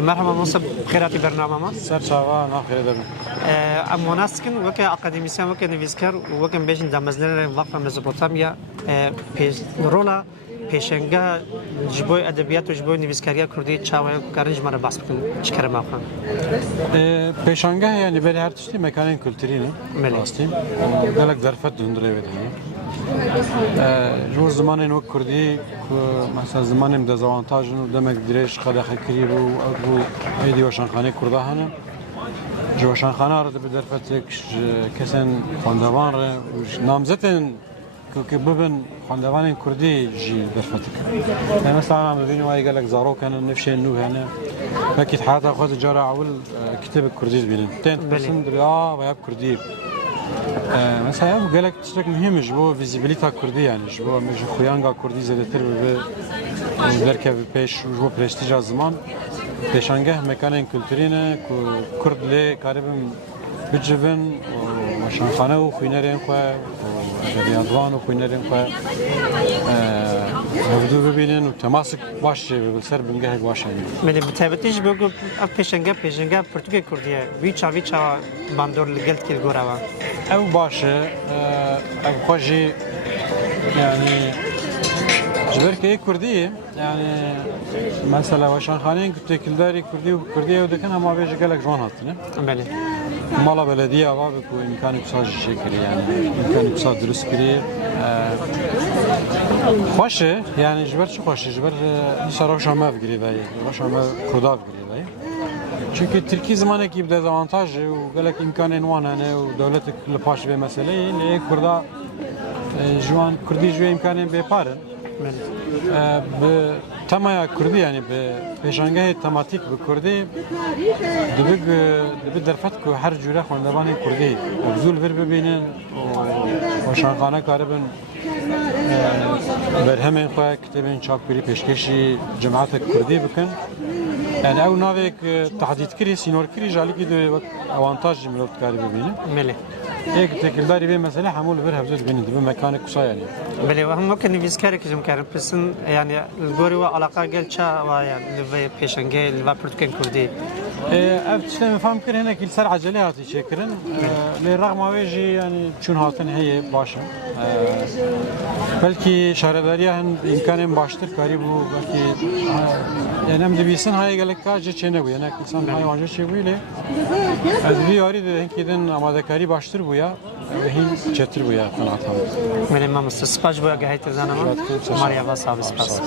مرحبا منصب بخيراتي برنامج ما سر شاوان آخر دم. مناسكن وك أكاديميسيان وك نویسکر وك بيجن دامزلر وقت مزبوطاميا رولا پیشنگا جبوی ادبیات و جبوی نویسکاری کردی چاوی کارنج مرا بحث بکن چیکار ما کنم پیشنگاه یعنی برای هر چیزی مکان کلتوری نه راستی گلک ظرفت دندره بدهی جو زمان نو کردی مثلا زمان دزاوانتاژ نو دمک درش خدا خکری رو ایدی وشان خانه کرده هنه جوشان خانه را به ظرفت کسان خواندوان را نامزدن که ببین خواندوان کردی جی درفتک. مثلا ما ببینیم وای گلک زارو کنن نفشه نو هنه فکیت حتی خود جارا اول کتاب کردی ببینن. تن پسند دریا و یاب کردی. مثلا یاب گلک چیزک مهمه جبو ویزیبیلیتا کردی یعنی جبو مش خویانگا کردی زده تر به درک پیش جبو پرستیج زمان پیشانگه مکان کلتورینه که کرد لی کاربم بجبن و شانخانه و خوینرین خو ریاضوان و خوینرین خو هفدو ببینن و تماسک باشه به سر بنگه باشه. من بتابتیش بگو پیشنگه پرتغال کردیه ویچا باندور لگلت کل گورا او باشه او خوشی یعنی جبر که کردیه يعني مثلا وشان خانين كنت كلداري كرديه ودكنا ما بيجي قالك جوان هاتنا بله مالا بلديه بابك وامكانك صاج شكري يعني امكانك صاج درس كري خوشه يعني جبر شو خوشه جبر صراحه ما بقري باي روشا ما كردا بقري باي çünkü Türkiye zamanı ki bir dezavantajı و قالك امكان انوان انا ودولتك لباش به مساله اللي كردا جوان كردي جو امكان به پارن به تمایا کردی یعنی به پیشانگاه تماتیک به کردی دبی درفت که هر جوره خواندوان کردی ابزول ور ببینن و شانخانه کاربن برهمین خواه کتابین چاپگیری پیشکشی جماعت کردی بکن yani ev navek tahdit kiri, sinor kiri, jali ki de avantaj millet kari bebine. Mele. Ek tekildari be mesela hamul ver hafızat beni de mekanik kusa yani. Mele ve hem mümkün nivizkar ki jumkar pesin yani الجوري وعلاقة قال شا ويا لفي بيشنجي لفي برتكن كردي. ev tişlemi faham kir hene ki ser acele hatı çekirin. لرغم ويجي yani çün hatın heye başım. Belki şahredariya imkanın baştır kari bu belki yani hem de bilsin haya gelek kaçı çene bu yani insan hayvancı şey bu ile. Az bir yari de hinkiden amadakari baştır bu ya ve hin çetir bu ya kanat. Benim mamısı spaç boya gayet zanama. Maria vasabı spas.